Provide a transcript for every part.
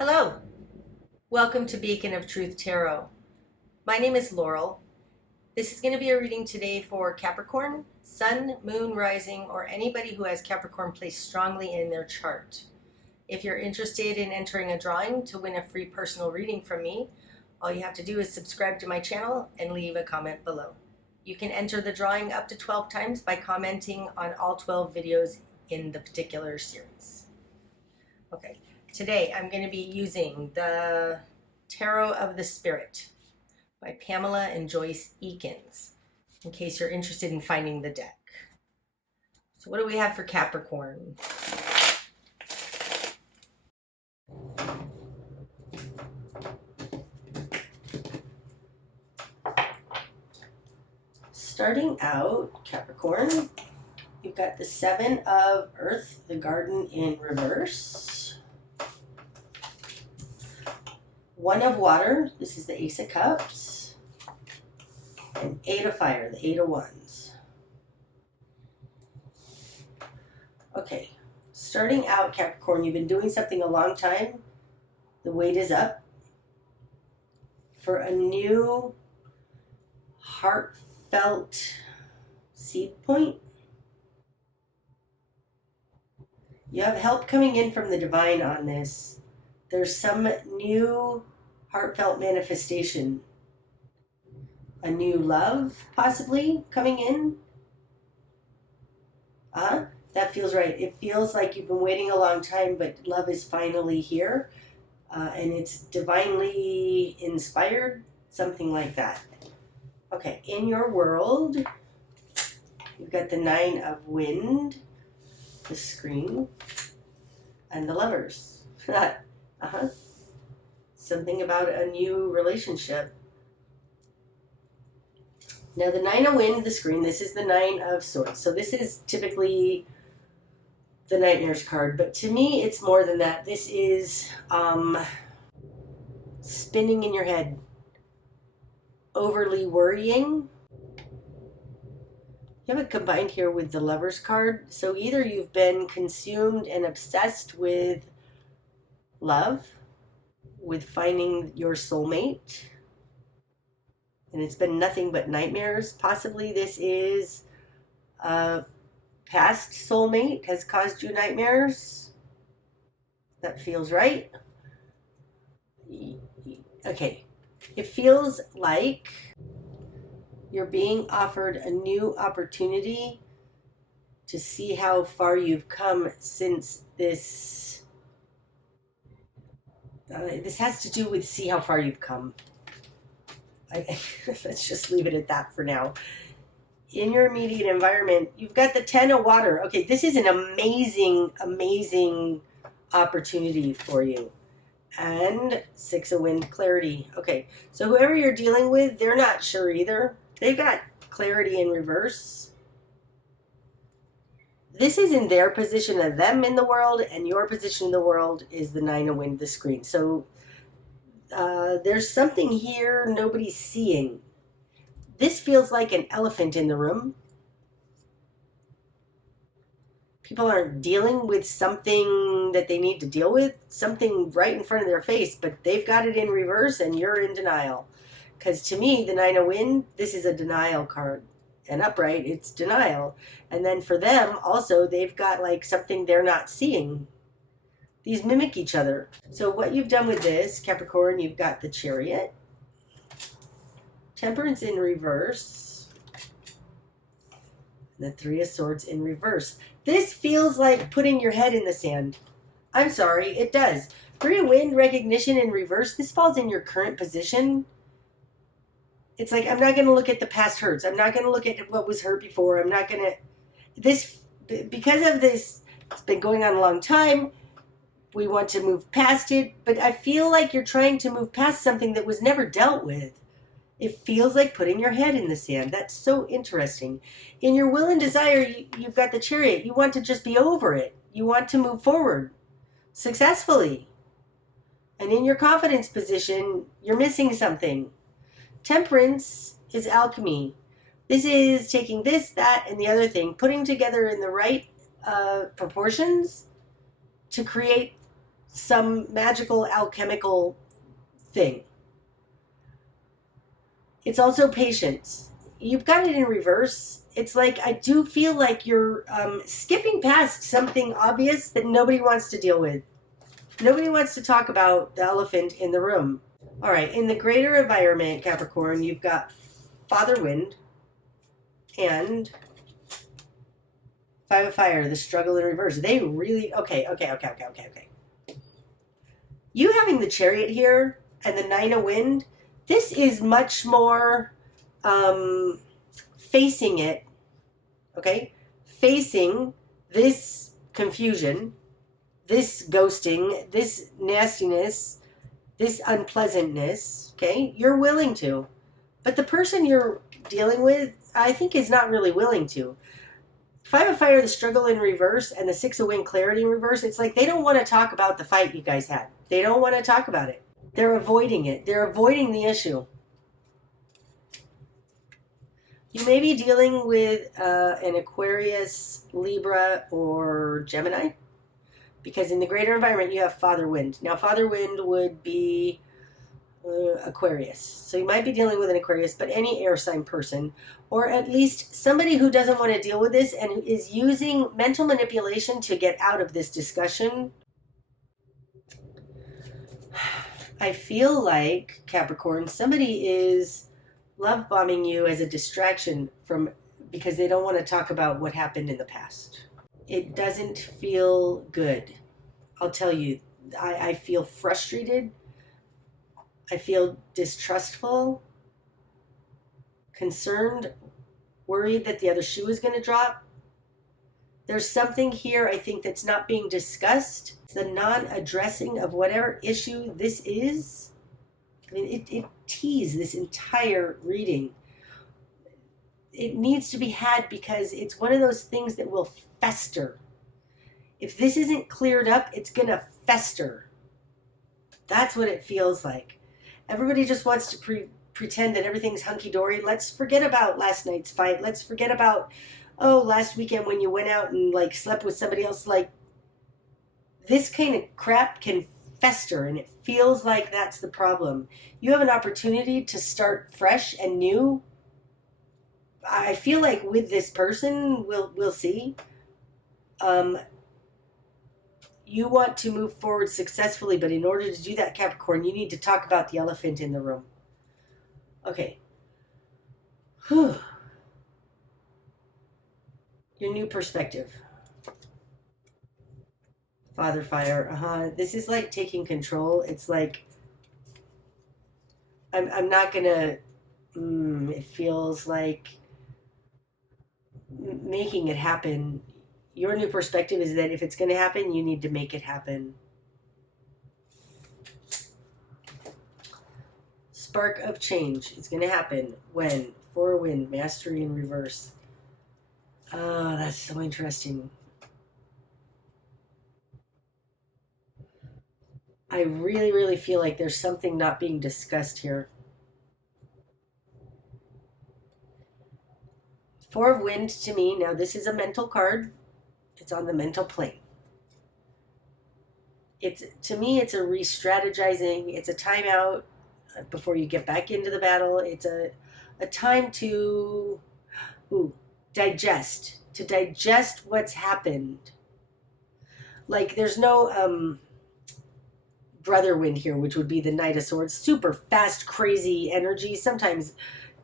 Hello, welcome to Beacon of Truth Tarot. My name is Laurel. This is going to be a reading today for Capricorn, Sun, Moon, Rising, or anybody who has Capricorn placed strongly in their chart. If you're interested in entering a drawing to win a free personal reading from me, all you have to do is subscribe to my channel and leave a comment below. You can enter the drawing up to 12 times by commenting on all 12 videos in the particular series. Okay. Today I'm going to be using the Tarot of the Spirit by Pamela and Joyce Eakins, in case you're interested in finding the deck. So what do we have for Capricorn? Starting out, Capricorn, you've got the Seven of Earth, the Garden in reverse. One of Water, this is the Ace of Cups, and Eight of Fire, the Eight of Wands. Okay, starting out, Capricorn, you've been doing something a long time. The weight is up for a new heartfelt seed point. You have help coming in from the divine on this. There's some new heartfelt manifestation. A new love, possibly, coming in. That feels right. It feels like you've been waiting a long time, but love is finally here. And it's divinely inspired, something like that. Okay, in your world, you've got the Nine of Wind, the Screen, and the Lovers. Something about a new relationship. Now the Nine of Wind, the Screen, this is the Nine of Swords. So this is typically the Nightmares card, but to me it's more than that. This is spinning in your head, overly worrying. You have it combined here with the Lovers card. So either you've been consumed and obsessed with love, with finding your soulmate, and it's been nothing but nightmares. Possibly this is a past soulmate has caused you nightmares. That feels right. Okay, it feels like you're being offered a new opportunity to see how far you've come since this. This has to do with see how far you've come. Let's just leave it at that for now. In your immediate environment, you've got the Ten of Water. Okay, this is an amazing, amazing opportunity for you. And Six of Wind, clarity. Okay, so whoever you're dealing with, they're not sure either. They've got clarity in reverse. This is in their position of them in the world, and your position in the world is the Nine of Wind, the Screen. So there's something here nobody's seeing. This feels like an elephant in the room. People aren't dealing with something that they need to deal with, something right in front of their face, but they've got it in reverse and you're in denial. Because to me, the Nine of Wind, this is a denial card. And upright, it's denial. And then for them, also, they've got like something they're not seeing. These mimic each other. So what you've done with this, Capricorn, you've got the Chariot, Temperance in reverse, and the Three of Swords in reverse. This feels like putting your head in the sand. I'm sorry, it does. Three of Wind, recognition in reverse. This falls in your current position. It's like, I'm not going to look at the past hurts. I'm not going to look at what was hurt before. I'm not going to, because of this, it's been going on a long time. We want to move past it, but I feel like you're trying to move past something that was never dealt with. It feels like putting your head in the sand. That's so interesting. In your will and desire, you've got the Chariot. You want to just be over it. You want to move forward successfully. And in your confidence position, you're missing something. Temperance is alchemy. This is taking this, that, and the other thing, putting together in the right proportions to create some magical alchemical thing. It's also patience. You've got it in reverse. It's like I do feel like you're skipping past something obvious that nobody wants to deal with. Nobody wants to talk about the elephant in the room. All right, in the greater environment, Capricorn, you've got Father Wind and Five of Fire, the struggle in reverse. They really, okay. You having the Chariot here and the Nine of Wind, this is much more facing it, okay? Facing this confusion, this ghosting, this nastiness, this unpleasantness, okay? You're willing to. But the person you're dealing with, I think, is not really willing to. Five of Fire, the struggle in reverse, and the Six of Wind, clarity in reverse, it's like they don't want to talk about the fight you guys had. They don't want to talk about it. They're avoiding it. They're avoiding the issue. You may be dealing with an Aquarius, Libra, or Gemini, because in the greater environment you have Father Wind. Now, Father Wind would be Aquarius. So you might be dealing with an Aquarius, but any air sign person, or at least somebody who doesn't want to deal with this and who is using mental manipulation to get out of this discussion. I feel like, Capricorn, somebody is love bombing you as a distraction from, because they don't want to talk about what happened in the past. It doesn't feel good. I'll tell you, I feel frustrated. I feel distrustful, concerned, worried that the other shoe is going to drop. There's something here, I think, that's not being discussed. The non-addressing of whatever issue this is. I mean, it teased this entire reading. It needs to be had because it's one of those things that will fester. If this isn't cleared up, it's going to fester. That's what it feels like. Everybody just wants to pretend that everything's hunky-dory. Let's forget about last night's fight. Let's forget about, last weekend when you went out and like slept with somebody else. Like, this kind of crap can fester, and it feels like that's the problem. You have an opportunity to start fresh and new. I feel like with this person, we'll see. You want to move forward successfully, but in order to do that, Capricorn, you need to talk about the elephant in the room. Okay. Whew. Your new perspective. Father Fire. This is like taking control. It's like I'm not gonna. It feels like making it happen. Your new perspective is that if it's going to happen, you need to make it happen. Spark of change. It's going to happen when? Four of Wind, mastery in reverse. Oh, that's so interesting. I really, really feel like there's something not being discussed here. Four of Wind to me, now this is a mental card. It's on the mental plane. To me, it's a re-strategizing. It's a timeout before you get back into the battle. It's a time to digest. To digest what's happened. Like, there's no Brother Wind here, which would be the Knight of Swords. Super fast, crazy energy. Sometimes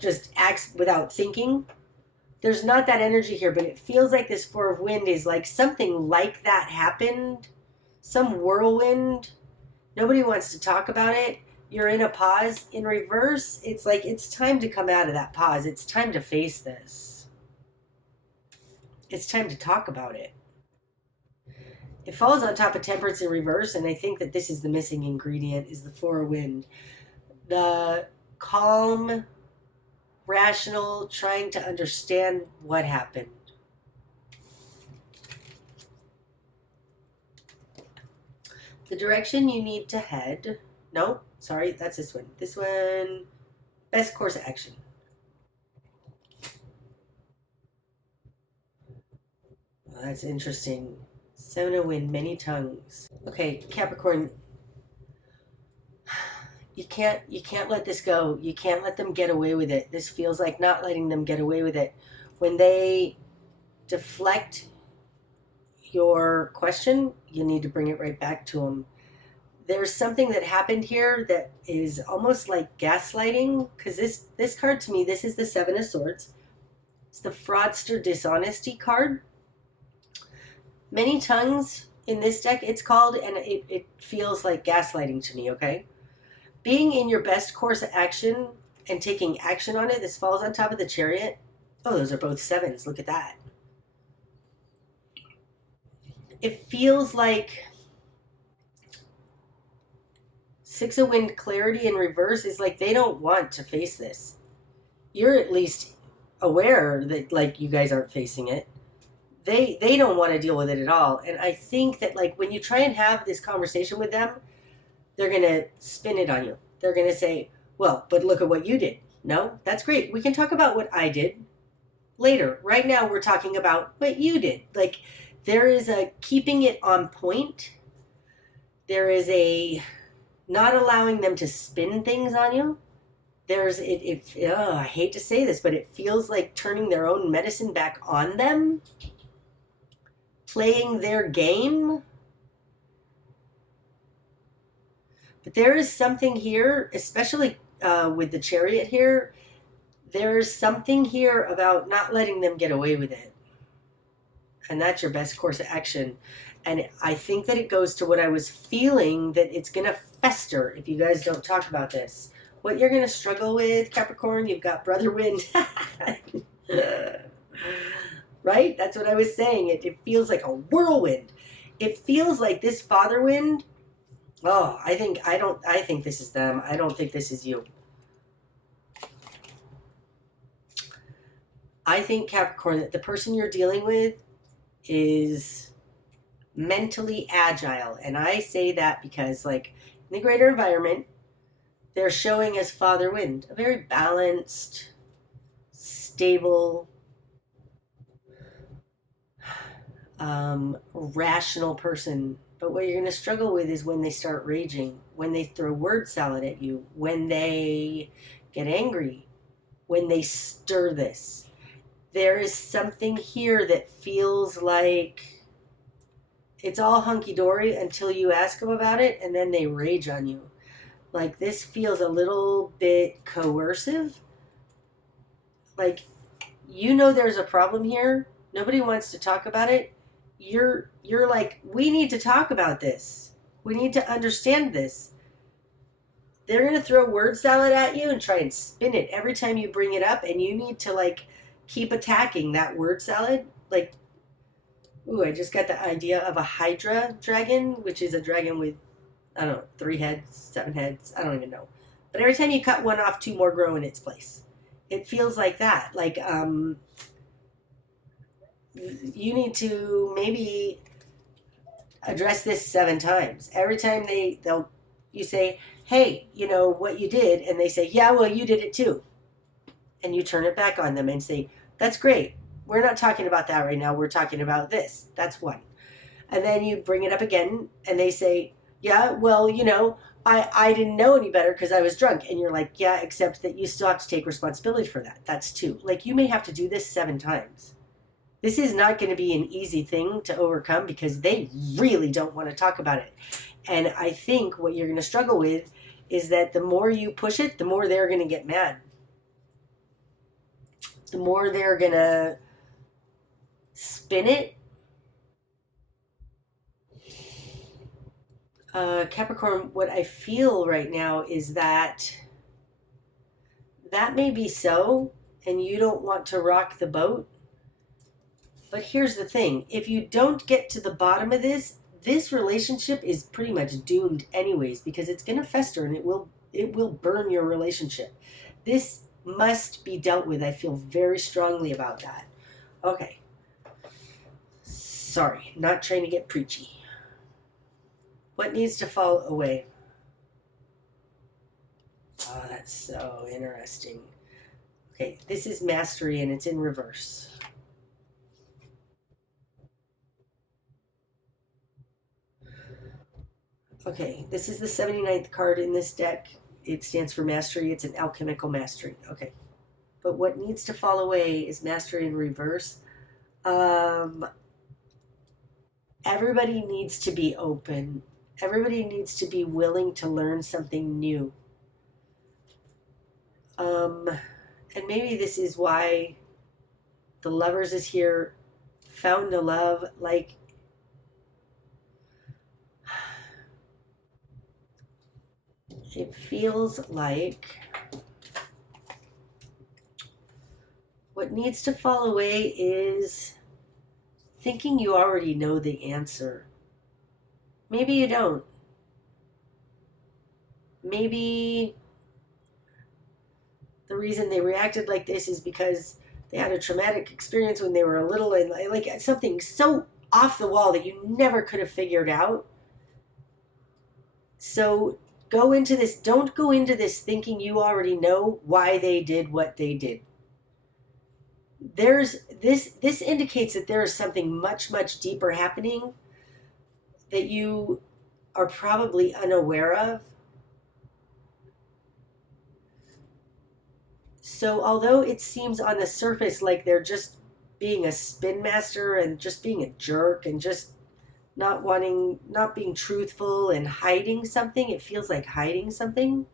just acts without thinking. There's not that energy here, but it feels like this Four of Wind is like something like that happened. Some whirlwind. Nobody wants to talk about it. You're in a pause. In reverse, it's like it's time to come out of that pause. It's time to face this. It's time to talk about it. It falls on top of Temperance in reverse, and I think that this is the missing ingredient, is the Four of Wind. The calm, rational, trying to understand what happened. The direction you need to head. No, sorry, that's this one. This one, best course of action. Well, that's interesting. Seven of Wind, many tongues. Okay, Capricorn, you can't let this go. You can't let them get away with it. This feels like not letting them get away with it. When they deflect your question, you need to bring it right back to them. There's something that happened here that is almost like gaslighting, because this card to me, this is the Seven of Swords. It's the fraudster dishonesty card. Many tongues in this deck, it's called, and it feels like gaslighting to me, okay? Being in your best course of action and taking action on it, this falls on top of the Chariot. Oh, those are both sevens. Look at that. It feels like Six of Wind, clarity in reverse is like they don't want to face this. You're at least aware that like you guys aren't facing it. They don't want to deal with it at all. And I think that like when you try and have this conversation with them, they're going to spin it on you. They're going to say, well, but look at what you did. No, that's great. We can talk about what I did later. Right now we're talking about what you did. Like there is a keeping it on point. There is a not allowing them to spin things on you. There's I hate to say this, but it feels like turning their own medicine back on them, playing their game. But there is something here, especially with the Chariot here, there's something here about not letting them get away with it. And that's your best course of action. And I think that it goes to what I was feeling, that it's going to fester if you guys don't talk about this. What you're going to struggle with, Capricorn, you've got Brother Wind. Right? That's what I was saying. It feels like a whirlwind. It feels like this Father Wind. Oh, I think this is them. I don't think this is you. I think, Capricorn, that the person you're dealing with is mentally agile. And I say that because, like, in the greater environment, they're showing as Father Wind, a very balanced, stable, rational person. But what you're going to struggle with is when they start raging, when they throw word salad at you, when they get angry, when they stir this. There is something here that feels like it's all hunky-dory until you ask them about it, and then they rage on you. Like, this feels a little bit coercive. Like, you know there's a problem here. Nobody wants to talk about it. You're like, we need to talk about this. We need to understand this. They're going to throw word salad at you and try and spin it every time you bring it up, and you need to, like, keep attacking that word salad. Like, ooh, I just got the idea of a Hydra dragon, which is a dragon with, I don't know, 3 heads, 7 heads, I don't even know. But every time you cut one off, 2 more grow in its place. It feels like that. Like, you need to maybe address this 7 times. Every time you say, hey, you know what you did, and they say, yeah, well, you did it too. And you turn it back on them and say, that's great. We're not talking about that right now. We're talking about this. That's one. And then you bring it up again, and they say, yeah, well, you know, I didn't know any better because I was drunk. And you're like, yeah, except that you still have to take responsibility for that. That's 2. Like, you may have to do this 7 times. This is not going to be an easy thing to overcome because they really don't want to talk about it. And I think what you're going to struggle with is that the more you push it, the more they're going to get mad. The more they're going to spin it. Capricorn, what I feel right now is that may be so, and you don't want to rock the boat. But here's the thing. If you don't get to the bottom of this relationship is pretty much doomed anyways, because it's going to fester and it will burn your relationship. This must be dealt with. I feel very strongly about that. Okay. Sorry, not trying to get preachy. What needs to fall away? Oh, that's so interesting. Okay, this is mastery and it's in reverse. Okay, this is the 79th card in this deck. It stands for mastery. It's an alchemical mastery. Okay. But what needs to fall away is mastery in reverse. Everybody needs to be open. Everybody needs to be willing to learn something new. And maybe this is why the Lovers is here, found a love. Like, it feels like what needs to fall away is thinking you already know the answer. Maybe you don't. Maybe the reason they reacted like this is because they had a traumatic experience when they were little, and like something so off the wall that you never could have figured out. So don't go into this thinking you already know why they did what they did. This indicates that there is something much, much deeper happening that you are probably unaware of. So although it seems on the surface like they're just being a spin master and just being a jerk and just not being truthful and hiding something, it feels like hiding something.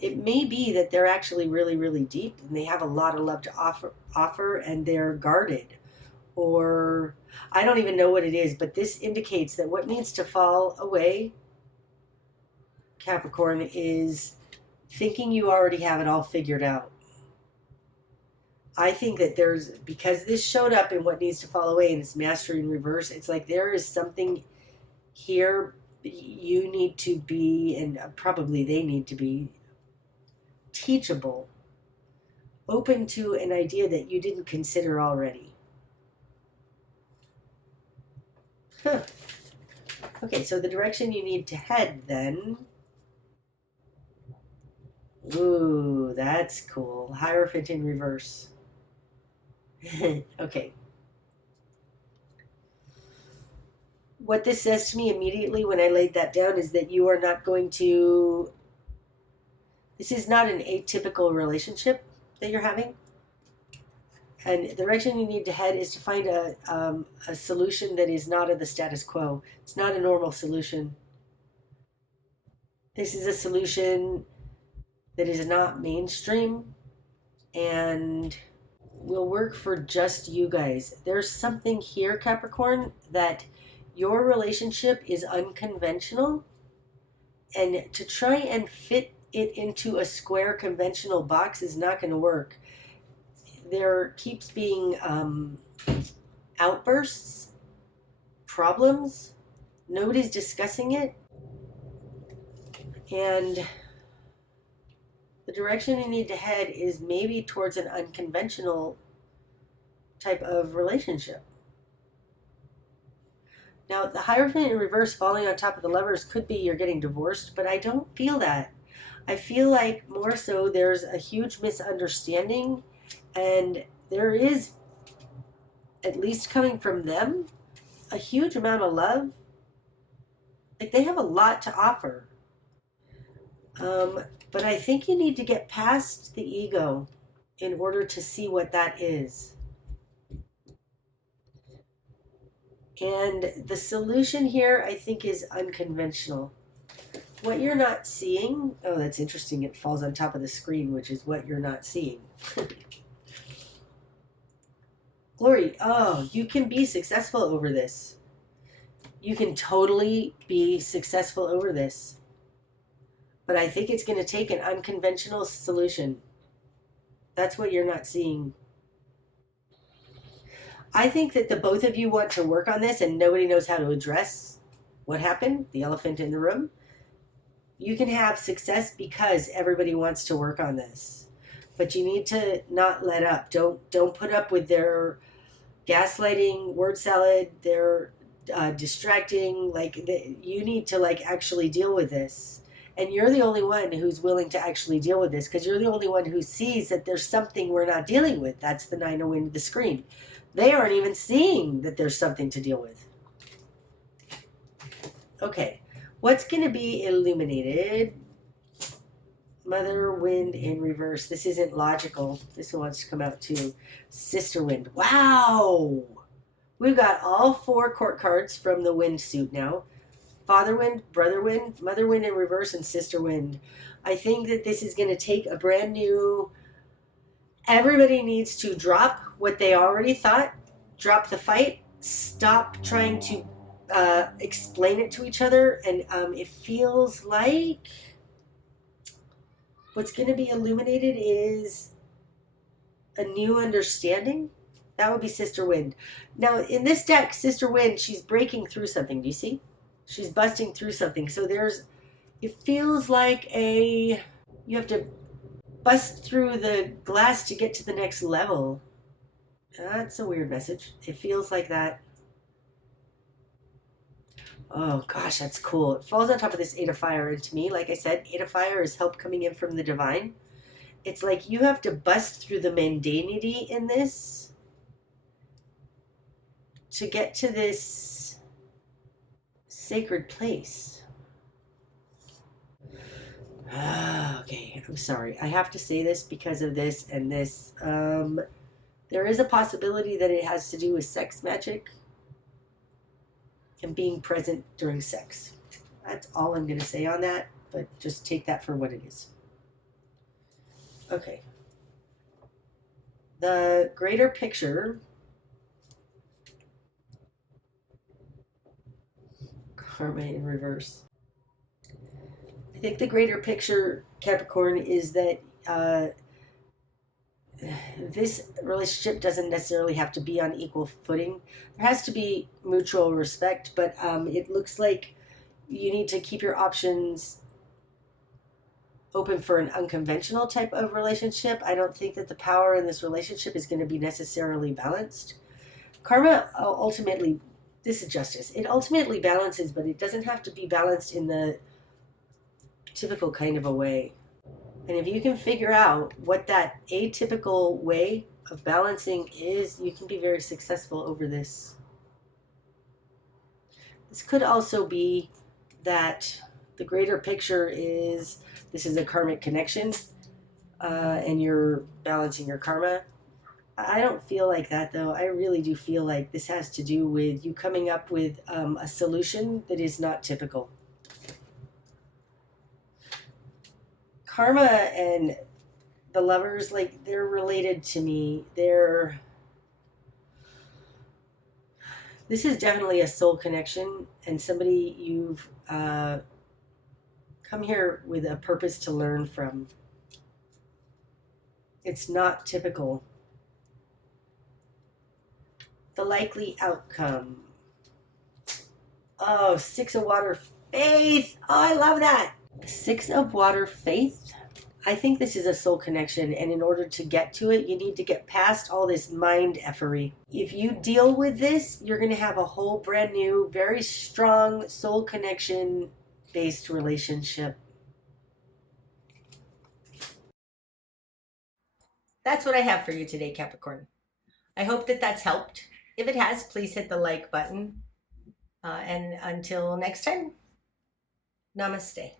It may be that they're actually really, really deep and they have a lot of love to offer and they're guarded. Or I don't even know what it is, but this indicates that what needs to fall away, Capricorn, is thinking you already have it all figured out. I think that because this showed up in what needs to fall away and it's mastery in reverse, it's like there is something here you need to be, and probably they need to be, teachable, open to an idea that you didn't consider already. Huh. Okay, so the direction you need to head then. Ooh, that's cool. Hierophant in reverse. Okay. What this says to me immediately when I laid that down is that you are not going to... This is not an atypical relationship that you're having. And the direction you need to head is to find a solution that is not of the status quo. It's not a normal solution. This is a solution that is not mainstream and will work for just you guys. There's something here, Capricorn, that your relationship is unconventional, and to try and fit it into a square conventional box is not going to work. There keeps being outbursts, problems. Nobody's discussing it. And the direction you need to head is maybe towards an unconventional type of relationship. Now, the Hierophant in reverse falling on top of the Lovers could be you're getting divorced, but I don't feel that. I feel like more so there's a huge misunderstanding, and there is, at least coming from them, a huge amount of love. Like, they have a lot to offer. But I think you need to get past the ego in order to see what that is. And the solution here, I think, is unconventional. What you're not seeing... Oh, that's interesting. It falls on top of the screen, which is what you're not seeing. Glory. Oh, you can be successful over this. You can totally be successful over this. But I think it's going to take an unconventional solution. That's what you're not seeing. I think that the both of you want to work on this and nobody knows how to address what happened, the elephant in the room. You can have success because everybody wants to work on this. But you need to not let up. Don't put up with their gaslighting, word salad, their distracting. You need to actually deal with this. And you're the only one who's willing to actually deal with this, because you're the only one who sees that there's something we're not dealing with. That's the Nine of Wind, the screen. They aren't even seeing that there's something to deal with. Okay, what's going to be illuminated? Mother Wind in reverse. This isn't logical. This one wants to come out too. Sister Wind. Wow! We've got all 4 court cards from the Wind suit now. Father Wind, Brother Wind, Mother Wind in reverse, and Sister Wind. I think that this is going to take a brand new... Everybody needs to drop what they already thought, drop the fight, stop trying to explain it to each other, and it feels like what's going to be illuminated is a new understanding. That would be Sister Wind. Now, in this deck, Sister Wind, she's breaking through something. Do you see? She's busting through something. So it feels like you have to bust through the glass to get to the next level. That's a weird message. It feels like that. Oh gosh, that's cool. It falls on top of this Eight of Fire. And to me, like I said, Eight of Fire is help coming in from the divine. It's like you have to bust through the mundanity in this to get to this sacred place. Okay, I'm sorry. I have to say this because of this and this. There is a possibility that it has to do with sex magic and being present during sex. That's all I'm going to say on that, but just take that for what it is. Okay. The greater picture. Karma in reverse. I think the greater picture, Capricorn, is that this relationship doesn't necessarily have to be on equal footing. There has to be mutual respect, but it looks like you need to keep your options open for an unconventional type of relationship. I don't think that the power in this relationship is going to be necessarily balanced. Karma ultimately, this is justice. It ultimately balances, but it doesn't have to be balanced in the typical kind of a way. And if you can figure out what that atypical way of balancing is, you can be very successful over this. This could also be that the greater picture is this is a karmic connection and you're balancing your karma. I don't feel like that, though. I really do feel like this has to do with you coming up with a solution that is not typical. Karma and the Lovers, like, they're related to me. This is definitely a soul connection and somebody you've come here with a purpose to learn from. It's not typical. The likely outcome. Oh, Six of Water, Faith. Oh, I love that. Six of Water, Faith. I think this is a soul connection, and in order to get to it, you need to get past all this mind effery. If you deal with this, you're going to have a whole brand new, very strong soul connection based relationship. That's what I have for you today, Capricorn. I hope that that's helped. If it has, please hit the like button. And until next time, namaste.